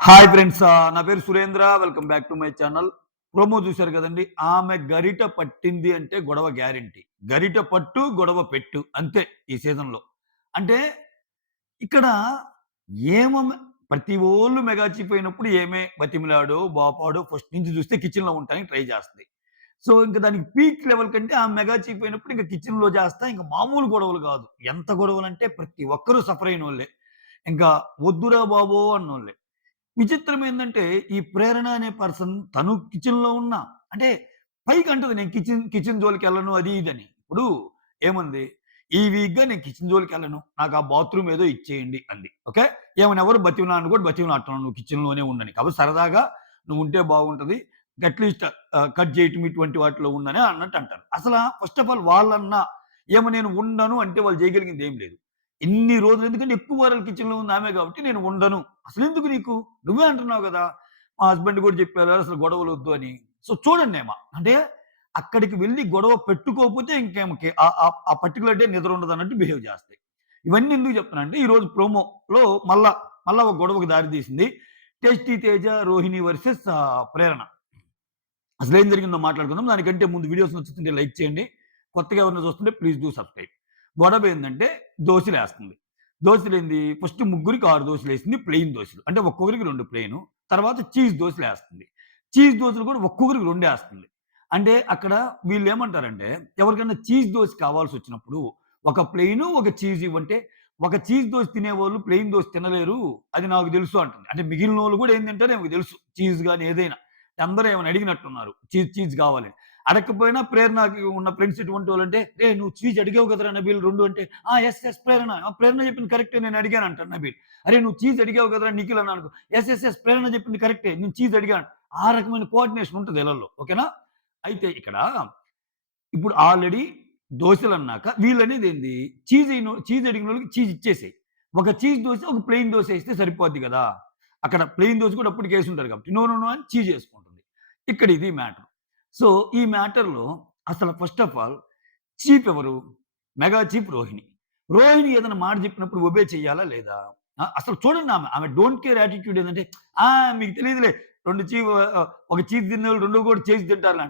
Hi friends, నా పేరు Surendra. Welcome back to my channel. Promo చూశారు కదండీ! ఆమె గరిట పట్టింది అంటే గొడవ గ్యారంటీ. గరిట పట్టు, గొడవ పెట్టు అంతే ఈ సీజన్‌లో. అంటే ఇక్కడ ఏమమె ప్రతి వోళ్ళు మెగా చీఫ్ అయినప్పుడు ఏమే బతిమిలాడో, బాపాడో ఫస్ట్ నుంచి చూస్తే కిచెన్‌లో ఉండటానికి ట్రై చేస్తది. సో, ఇంక దానికి పీక్ లెవెల్ కంటే ఆమె మెగా చీఫ్ అయినప్పుడు ఇంక కిచెన్‌లో చేస్తా ఇంక మామూలు గొడవలు కాదు. ఎంత గొడవలంటే ప్రతి ఒక్కరు సఫర్ అయినోళ్ళే. ఇంకా వద్దురా బాబో అన్నోళ్ళే. విచిత్రం ఏందంటే, ఈ ప్రేరణ అనే పర్సన్ తను కిచెన్‌లో ఉన్న అంటే పైకంటది నేను కిచెన్ జోలికెళ్ళను అది ఇదని. ఇప్పుడు ఏముంది? ఈ వీక్‌గా నేను కిచెన్ జోలికెళ్ళను. నాకు ఆ బాత్రూమ్ ఏదో ఇచ్చేయండి అంది. ఓకే. ఏమని ఎవరు బతిమిలాడను కూడా బతిమిలాడటం నువ్వు కిచెన్‌లోనే ఉండని. కాబట్టి సరదాగా నువ్వుంటే బాగుంటది. అట్‌లీస్ట్ కట్ చేయటం ఇటువంటి వాటిలో ఉండని అన్నట్టు అంటారు. ఫస్ట్ ఆఫ్ ఆల్ వాళ్ళన్నా నేను ఉండను అంటే వాళ్ళు చేయగలిగింది ఏం లేదు. ఇన్ని రోజులు ఎందుకంటే ఎక్కువ వారాలు కిచెన్‌లో ఉంది ఆమె కాబట్టి నేను ఉండను. అసలెందుకు నీకు? నువ్వే అంటున్నావు గదా! మా హస్బెండ్ గూడా చెప్పారు అసలు గొడవలొద్దు అని. సో చూడండేమ అంటే అక్కడికి వెళ్లి గొడవ పెట్టుకోకపోతే ఇంకేమకి ఆ పర్టిక్యులర్ డే నిద్ర ఉండదన్నట్టు బిహేవ్ చేస్తాయి. ఇవన్నీ ఎందుకు చెప్తున్నానంటే ఈరోజు ప్రోమోలో మళ్ళా ఒక గొడవకు దారి తీసింది. 'టేస్టీ తేజ, రోహిణి వర్సెస్ ప్రేరణ.' అసలేం జరిగిందో మాట్లాడుకుందాం. దానికంటే ముందు వీడియోస్ నచ్చుతుంటే లైక్ చేయండి. కొత్తగా ఎవరైనా చూస్తుంటే ప్లీజ్ డూ సబ్స్క్రైబ్. గొడవ ఏందంటే దోసలేస్తుంది. దోసలేంది ఫస్ట్ ముగ్గురికి 6 దోసలేసింది ప్లెయిన్ దోసలు. అంటే ఒక్కొక్కరికి 2 ప్లెయిను. తర్వాత చీజ్ దోసలేస్తుంది. చీజ్ దోసలు కూడా ఒక్కొక్కరికి 2 ఏస్తుంది. అంటే అక్కడ వీళ్ళేమంటారంటే ఎవరికన్నా చీజ్ దోస కావాల్సొచ్చినప్పుడు ఒక ప్లెయిను, ఒక చీజ్ ఇవ్వంటే ఒక చీజ్ దోస తినేవాళ్ళు ప్లెయిన్ దోస తినలేరు. అది నాకు తెలుసు అంటుంది. అంటే మిగిలినోళ్ళు కూడా ఏం తింటారో ఆమెకు తెలుసు. చీజ్ గాని ఏదైనా. అందరూ ఏమని అడిగినట్టున్నారు. చీజ్ కావాలని. అడగకపోయినా ప్రేరణకి ఉన్న ఫ్రెండ్స్ ఎటువంటోళ్ళంటే, "రేయ్! నువ్వు చీజ్ అడిగావు కదరా నబీల్ 2" అంటే, "ఆ! యెస్ ప్రేరణ. ప్రేరణ చెప్పింది కరెక్టే నేను అడిగాను" అంటాడు నబీల్. "అరే! నువ్వు చీజ్ అడిగావు కదరా నిఖిల్" అన్నాననుకో, యెస్ ప్రేరణ చెప్పింది కరెక్టే. నేను చీజ్ అడిగాను." ఆ రకమైన కోఆర్డినేషన్ ఉంటది ఈళ్ళల్లో. ఓకేనా? అయితే ఇక్కడ ఇప్పుడు ఆల్రెడీ దోసలన్నాక వీళ్ళనేదేంది చీజ్ అడిగినోళ్ళకి చీజ్ ఇచ్చేసేయి. ఒక చీజ్ దోస, ఒక ప్లెయిన్ దోస ఏస్తే సరిపోద్ది గదా! అక్కడ ప్లెయిన్ దోస కూడా అప్పటికి యేసుంటారు కాబట్టి. నో అని చీజ్ యేసుకుంటుంది. ఇక్కడ ఇది మ్యాటర్. సో, ఈ మ్యాటర్‌లో అసలు ఫస్ట్ ఆఫ్ ఆల్ చీఫ్ ఎవరు? Mega chief Rohini. రోహిణి ఏదైనా మాట చెప్పినప్పుడు ఒబే చేయాలా లేదా? అసలు చూడండి ఆమె డోంట్ కేర్ యాటిట్యూడ్ ఏందంటే, మీకు తెలీదులే 2 ఒక చీజ్ తిన్నోళ్ళు 2 కూడా చేసి తింటారులే"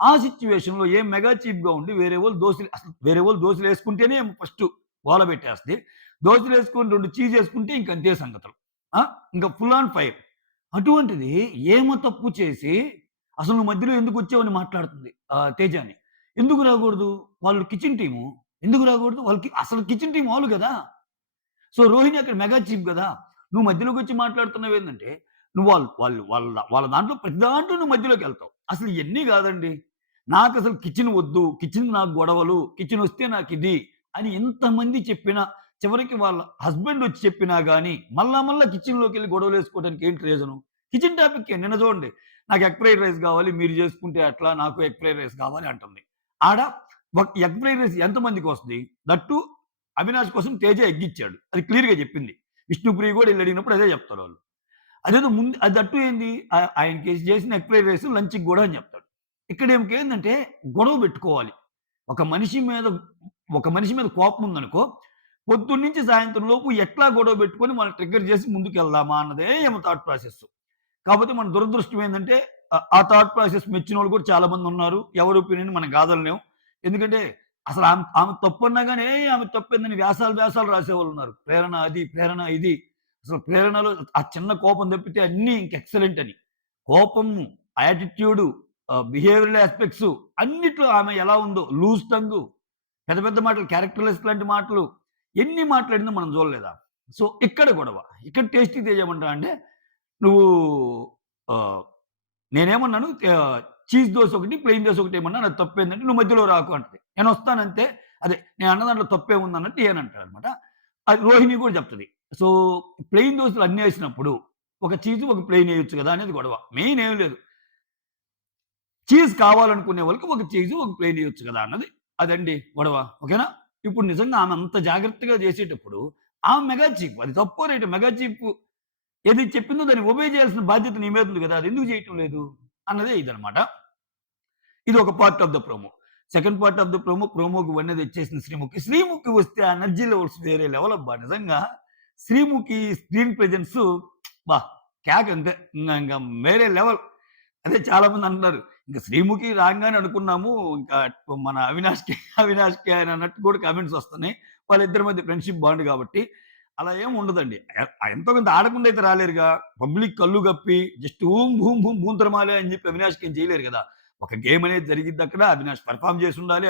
ఆ సిట్యుయేషన్‌లో మెగా చీఫ్‌గా ఉండి వేరే వాళ్ళు దోసలేసుకుంటేనే ఫస్ట్ గోల పెట్టేస్తది. దోసలేసుకొని 2 చీజ్ ఏసుకుంటే ఇంకంతే సంగతులు. ఆ! ఇంక ఫుల్ ఆన్ ఫైర్. అటువంటిది తప్పు చేసి అసలు నువ్వు మధ్యలో ఎందుకొచ్చావని మాట్లాడుతుంది తేజాని. ఎందుకు రాకూడదు? వాళ్ళు కిచెన్ టీము. ఎందుకు రాకూడదు? వాళ్ళకి అసలు కిచెన్ టీమ్ వాళ్ళు గదా! సో, రోహిణి అక్కడ మెగా చీఫ్ గదా! నువ్వు మధ్యలోకొచ్చి మాట్లాడుతున్నావేందంటే, నువ్వు వాళ్ళు వాళ్ళు వాళ్ళ వాళ్ళ దాంట్లో ప్రతి దాంట్లో నువ్వు మధ్యలోకెళ్తావు. అసలు ఇయన్నీ గాదండి. నాకసలు కిచెన్ వద్దు. కిచెన్ నాకు గొడవలు. కిచెనొస్తే నాకిది అని ఎంతమంది చెప్పినా, చివరికి వాళ్ళ హస్బెండ్ వచ్చి చెప్పినా గాని, మళ్ళా కిచెన్‌లోకెళ్ళి గొడవలేసుకోవడానికి ఏంటి రీజను? కిచెన్ టాపిక్కే నిన్న చూడండి. నాకు ఎగ్ ఫ్రైడ్ రైస్ గావాలి. మీరు జేసుకుంటే ఎట్లా? నాకు ఎగ్ ఫ్రైడ్ రైస్ కావాలి అంటుంది. ఆడ ఎగ్ ఫ్రైడ్ రైస్ ఎంతమందికొస్తది? దట్ టూ అవినాష్ కోసం తేజ ఎగ్గిచ్చాడు. అది క్లియర్‌గా చెప్పింది. విష్ణుప్రియ గూడా ఎళ్లి అడిగినప్పుడు అదే చెప్తారాళ్ళు. అదేదో ముందు అది దట్ టూ ఏంది? ఆయనకి చేసిన ఎగ్ ఫ్రైడ్ రైస్ లంచ్‌కి గూడా అని చెప్తాడు. ఇక్కడ ఈమెకేందంటే గొడవ పెట్టుకోవాలి. ఒక మనిషి మీద కోపం ఉందనుకో, పొద్దున్నుంచి సాయంత్రం లోపు ఎట్లా గొడవ పెట్టుకొని వాళ్ళని ట్రిగ్గర్ చేసి ముందుకెళ్దామా అన్నదే ఈమె థాట్ ప్రాసెస్. కాపోతే మన దురదృష్టం ఏందంటే ఆ థాట్ ప్రాసెస్ మెచ్చినోళ్ళు కూడా చాలా మందున్నారు. ఎవరి ఒపీనియన్ మనం కాదనలేం. ఎందుకంటే అసలు ఆమె తప్పన్నా గాని, ఆమె తప్పేందని వ్యాసాలు రాసేవాళ్ళున్నారు. ప్రేరణ అది, ప్రేరణ ఇది. అసలు ప్రేరణలో ఆ చిన్న కోపం తప్పితే అన్నీ ఇంక ఎక్సలెంట్ అని. కోపము, యాటిట్యూడు, బిహేవియరల్ యాస్పెక్ట్స్ అన్నిట్లో ఆమె ఎలా ఉందో లూజ్ టంగు, పెద్ద పెద్ద మాటలు క్యారెక్టర్‌లెస్ లాంటి మాటలు ఎన్ని మాట్లాడిందో మనం చూడలేదా? సో, ఇక్కడ గొడవ. ఇక్కడ టేస్టీ తేజ ఏమంటాడంటే, "నువ్వు ఆహ్, నేనేమన్నాను చీజ్ దోస ఒకటి, ప్లెయిన్ దోస ఒకటి ఏమన్నా అది తప్పేందంటే, నువ్వు మధ్యలో రాకు" అంటది. నేనొస్తానంతే. అదే నేను అన్న దాంట్లో తప్పేముందన్నట్టు ఈయనంటాడనమాట. అది రోహిణి కూడా చెప్తది. సో, ప్లెయిన్ దోసలు అన్నేసినప్పుడు ఒక చీజు, ఒక ప్లెయిన్ ఎయొచ్చు గదా! అనేది గొడవ. మెయిన్ ఏమి లేదు. చీజ్ కావాలనుకునే వాళ్ళకి ఒక చీజు, ఒక ప్లెయిన్ ఇయొచ్చు కదా! అన్నది అదండి గొడవ. ఓకేనా? ఇప్పుడు నిజంగా ఆమె అంత జాగ్రత్తగా చేసేటప్పుడు ఆమె మెగా చీఫ్. అది తప్పో రైటో మెగా చీఫ్ ఏది చెప్పిందో దాన్ని ఒబే చేయాల్సిన బాధ్యత నీ మీద ఉంది కదా! అది ఎందుకు చేయటం లేదు? అన్నదే ఇదనమాట. ఇది ఒక part of the promo. Second part of the ప్రోమోకి వన్నె తెచ్చేసింది శ్రీముఖి. శ్రీముఖి వస్తే ఆ ఎనర్జీ లెవెల్స్ వేరే లెవెల్ అబ్బా! నిజంగా శ్రీముఖి స్క్రీన్ ప్రెజెన్స్ అబ్బా! కేక అంతే. ఇంగ వేరే లెవెల్. అదే చాలామంది అంటున్నారు. ఇంక 'శ్రీముఖి' రాంగానే అనుకున్నాము. ఇంకా మన 'అవినాష్‌కి' ఆయన అన్నట్టు కూడా కామెంట్స్ వస్తున్నాయి. వాళ్ళిద్దరి మధ్య ఫ్రెండ్‌షిప్ బాండ్ కాబట్టి. అలా ఏమి ఉండదండి. ఎంతో కొంత ఆడకుండా అయితే రాలేరుగా. పబ్లిక్ కళ్ళు గప్పి జస్ట్ ఊమ్ భూమ్ భూమ్ భూంతరమాలే అని చెప్పి 'అవినాష్‌కి' ఏం చేయలేరు కదా! ఒక గేమ్ అనేది జరిగిద్దక్కడ. అవినాష్ పెర్ఫార్మ్ చేసుండాలి.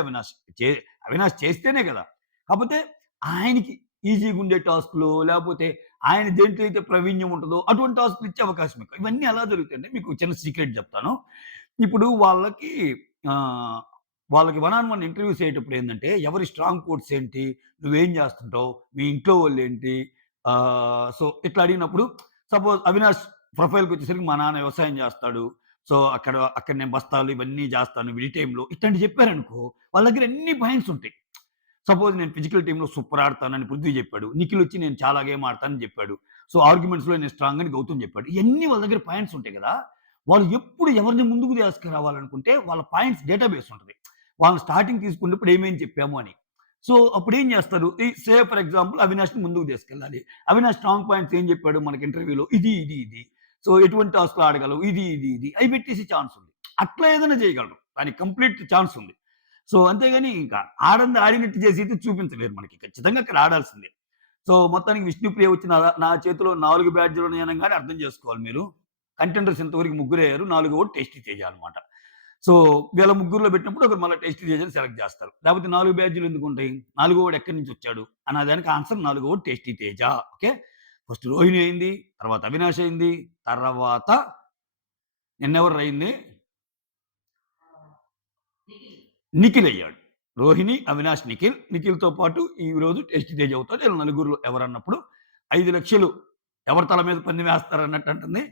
చే అవినాష్ చేస్తేనే కదా! కాపోతే ఆయనకి ఈజీగుండే టాస్క్‌లు లేపోతే ఆయన దేంట్లో అయితే ప్రావీణ్యం ఉంటదో అటువంటి టాస్క్‌లు ఇచ్చే అవకాశం ఎక్కువ. ఇవన్నీ ఎలా జరుగుతాయంటే మీకు చిన్న సీక్రెట్ చెప్తాను. ఇప్పుడు ఆహ్, వాళ్ళకి వన్ ఆన్ వన్ ఇంటర్వ్యూస్ అయ్యేటప్పుడు ఏందంటే ఎవరి స్ట్రాంగ్ కోట్స్ ఏంటి? నువ్వేం జేస్తుంటావు? మీ ఇంట్లో వాళ్ళేంటి? సో, ఇట్లా అడిగినప్పుడు సపోజ్ అవినాష్ ప్రొఫైల్‌కొచ్చేసరికి మా నాన్న వ్యవసాయం జేస్తాడు. సో, అక్కడ నేను బస్తాలు ఇవన్నీ జేస్తాను విడి టైమ్‌లో ఇట్లాంటివి చెప్పారనుకో వాళ్ళ దగ్గర అన్ని పాయింట్స్ ఉంటాయి. సపోజ్ నేను ఫిజికల్ టీమ్‌లో సూపర్ ఆడతానని పృథ్వీ చెప్పాడు. నిఖిల్ వచ్చి నేను చాలా గేమ్ ఆడతానని చెప్పాడు. సో, ఆర్గ్యుమెంట్స్‌లో నేను స్ట్రాంగ్ అని గౌతమ్ చెప్పాడు. ఇయన్నీ వాళ్ళ దగ్గర పాయింట్స్ ఉంటాయి గదా! వాళ్ళు ఎప్పుడు ఎవరిని ముందుకు తీసుకురావాలనుకుంటే వాళ్ళ పాయింట్స్ డేటాబేస్ ఉంటది. వాళ్ళని స్టార్టింగ్ తీసుకున్నప్పుడు ఏమేమి చెప్పాము అని. సో, అప్పుడేం జేస్తారు? ఫర్ ఎగ్జాంపుల్ అవినాష్‌ని ముందుకు తీసుకెళ్ళాలి. అవినాష్ స్ట్రాంగ్ పాయింట్స్ ఏం చెప్పాడు మనకి ఇంటర్వ్యూలో ఇది. సో, ఎటువంటి టాస్క్‌లు ఆడగలవు? ఇది. అయి పెట్టేసి ఛాన్స్ ఉంది. అట్లా ఏదైనా చేయగలరు. దానికి కంప్లీట్ ఛాన్స్ ఉంది. సో, అంతేగాని ఇంకా ఆడంది ఆడినట్టు చేసైతే చూపించలేరు మనకి. ఖచ్చితంగా అక్కడ ఆడాల్సిందే. సో, మొత్తానికి విష్ణుప్రియ వచ్చి నా చేతిలో 4 బ్యాడ్జ్‌లున్నాయి అనంగానే అర్థం చేసుకోవాలి మీరు. కంటెండర్స్ ఇంతవరకు ముగ్గురయ్యారు. నాలుగోవాడు టేస్టీ తేజ అనమాట. సో, వీళ్ళ ముగ్గురిలో పెట్టినప్పుడు ఒకరు మళ్ళా టేస్టీ తేజని సెలెక్ట్ జేస్తారు. లేపోతే 4 బ్యాడ్జ్‌లు ఎందుకుంటాయి? నాలుగోవాడు ఎక్కడి నుంచొచ్చాడు? అన్న దానికి ఆన్సర్ నాలుగోవాడు tasty Teja. Okay. First Rohini అయింది. తర్వాత అవినాష్ అయింది. తర్వాత నిన్నెవర్రయింది? నిఖిల్ అయ్యాడు. రోహిణి, అవినాష్, నిఖిల్. నిఖిల్‌తో పాటు ఈరోజు టేస్టీ తేజ్ అవుతాడు. ఈళ్ళ నలుగురిలో ఎవరన్నప్పుడు 5,00,000 ఎవరి తల మీద పందెం వేస్తారన్నట్టు అంటుంది.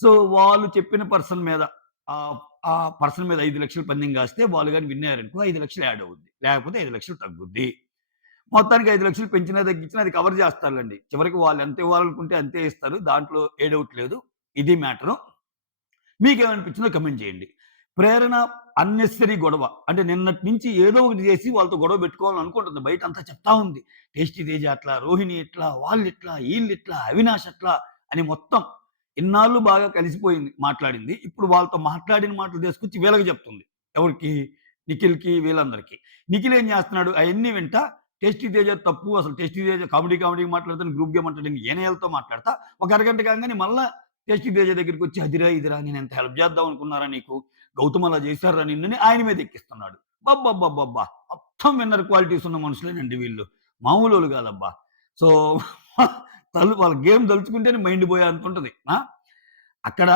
సో, వాళ్ళు చెప్పిన పర్సన్ మీద ఆహ్, ఆ పర్సన్ మీద 5,00,000 పందెం కాస్తే వాళ్ళు గాని విన్ అయ్యారనుకో 5,00,000 యాడ్ అవుద్ది. లేకపోతే 5,00,000 తగ్గుద్ది. మొత్తానికి 5,00,000 పెంచినా, తగ్గించినా అది కవర్ చేస్తారులెండి. చివరికి వాళ్ళు ఎంత ఇవ్వాలనుకుంటే అంతే ఇస్తారు. దాంట్లో ఏ డౌట్ లేదు. ఇది మ్యాటరు. మీకేమనిపించిందో కమెంట్ చేయండి. ప్రేరణ అన్నెసెసరీ గొడవ. అంటే నిన్నటి నుంచి ఏదో ఒకటి చేసి వాళ్ళతో గొడవ పెట్టుకోవాలని అనుకుంటుంది. బయటంతా చెప్తా ఉంది. టేస్టీ తేజ అట్లా, రోహిణి ఇట్లా, వాళ్ళిట్లా, ఈళ్ళిట్లా, అవినాష్ అట్లా అని మొత్తం. ఇన్నాళ్ళు బాగా కలిసిపోయింది మాట్లాడింది. ఇప్పుడు వాళ్ళతో మాట్లాడిన మాటలు తీసుకొచ్చి వీళ్ళకి చెప్తుంది. ఎవరికి? నిఖిల్‌కి వీళ్ళందరికీ. నిఖిల్ ఏం చేస్తున్నాడు? అయన్నీ వింటా టేస్టీ తేజ తప్పు. అసలు టేస్టీ తేజ కామెడీగా మాట్లాడతాను. గ్రూప్ గేమ్ అంటాడు. ఏనేయాలతో మాట్లాడతా. ఒక అరగంట కాంగానే మళ్ళా టేస్టీ తేజ దగ్గరికొచ్చి అదిరా, ఇదిరా నేనెంత హెల్ప్ చేద్దాం అనుకున్నారా నీకు? గౌతమ్ అలా చేశారురా నిన్నని ఆయన మీద ఎక్కిస్తున్నాడు. అబ్బబ్బబ్బబ్బబ్బా! మొత్తం విన్నర్ క్వాలిటీస్ ఉన్న మనుషులేనండి వీళ్ళు. మామూలోళ్ళు కాదబ్బా! సో, వాళ్ళ గేమ్ దలుచుకుంటేనే మైండ్ పోయేంత ఉంటది. ఆ! అక్కడ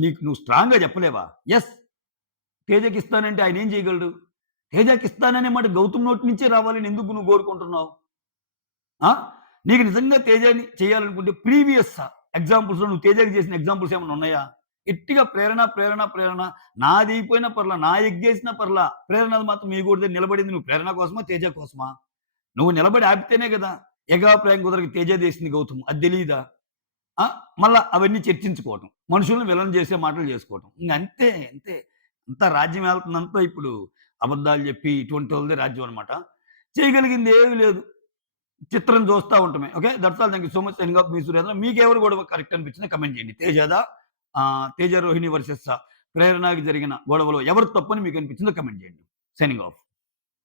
నీకు నువ్వు స్ట్రాంగ్‌గా చెప్పలేవా? యెస్. తేజకిస్తానంటే ఆయనేం చేయగలడు? తేజకిస్తాననే మాట గౌతమ్ నోటి నుంచే రావాలని ఎందుకు నువ్వు కోరుకుంటున్నావు? ఆ! నీకు నిజంగా తేజని చేయాలనుకుంటే ప్రీవియస్ ఎగ్జాంపుల్స్‌లో నువ్వు తేజకి చేసిన ఎగ్జాంపుల్స్ ఏమన్నా ఉన్నాయా? గట్టిగా ప్రేరణ నాదయిపోయినా పర్లా, నా ఎగ్గేసినా పర్లా, ప్రేరణది మాత్రం మీ గూడి దగ్గర నిలబడింది నువ్వు ప్రేరణ కోసమా? తేజ కోసమా? నువ్వు నిలబడి ఆపితేనే గదా! ఎగా ప్రేమ కుదరక తేజదేసింది గౌతమ్. అది తెలీదా? ఆ! మళ్ళా అవన్నీ చర్చించుకోవటం. మనుషుల్ని విలన్ చేసే మాటలు చేసుకోవటం. అంతే. అంతా రాజ్యం ఏలుతుందంతా ఇప్పుడు అబద్ధాలు జెప్పి ఇటువంటోళ్ళదే రాజ్యం అన్నమాట. చేయగలిగింది ఏమీ లేదు. చిత్రం చూస్తా ఉండటమే. Okay. That's all. Thank you so much. Signing off మీ సురేంద్ర. మీకెవరు గొడవ కరెక్ట్ అనిపించిందో కామెంట్ చేయండి. తేజ రోహిణి వర్సెస్ ప్రేరణకి జరిగిన గొడవలో ఎవరు తప్పని మీకు అనిపించిందో కామెంట్ చేయండి. Signing off.